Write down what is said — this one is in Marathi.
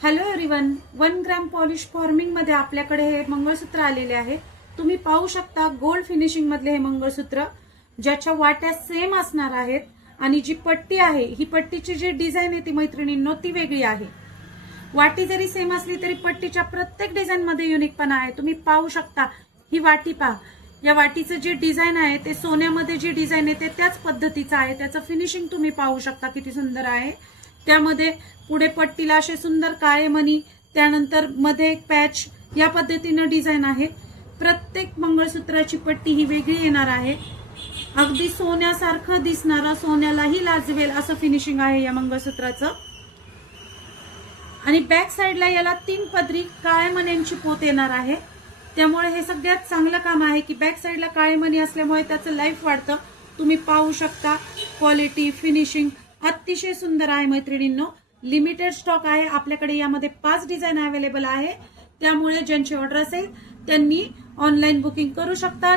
Hello everyone, 1 gram polish forming मध्ये आपल्याकडे हे मंगळसूत्र आलेले आहे। तुम्ही पाहू शकता गोल्ड फिनिशिंग मधले हे मंगळसूत्र, ज्याच्या वाट्या सेम असणार आहेत आणि जी पट्टी आहे ही पट्टीची जी डिझाइन आहे ती मैत्रिणींनो ती वेगळी आहे। वाटी जरी सेम असली तरी पट्टीच्या प्रत्येक डिझाइन मध्ये युनिकपणा आहे। तुम्ही पाहू शकता ही वाटी पहा, या वाटीचं जे डिझाइन आहे ते सोन्यामध्ये जी डिझाइन आहे ते त्याच पद्धतीचं आहे। त्याचं फिनिशिंग तुम्ही पाहू शकता किती सुंदर आहे। त्यामध्ये पुढे पट्टीला असे सुंदर काळे मणी, त्यानंतर मध्ये एक पॅच, या पद्धतीने डिझाइन आहे। प्रत्येक मंगळसूत्राची पट्टी ही वेगळी येणार आहे। अगदी सोन्यासारखं दिसणारा, सोन्यालाही लाजवेल असं फिनिशिंग आहे या मंगळसूत्राचं। आणि बॅक साइडला याला 3 पदरी काळ्या मण्यांची पोत येणार आहे। त्यामुळे हे सगळ्यात चांगलं काम आहे की बॅक साइडला काळे मणी असल्यामुळे त्याचं लाईफ वाढतं। तुम्ही पाहू शकता क्वालिटी, फिनिशिंग अतिशय सुंदर आहे मैत्रिणींनो। लिमिटेड स्टॉक आहे आपल्याकडे, यामध्ये 5 डिझाइन अवेलेबल आहे। त्यामुळे ज्यांची ऑर्डर असेल त्यांनी ऑनलाईन बुकिंग करू शकता।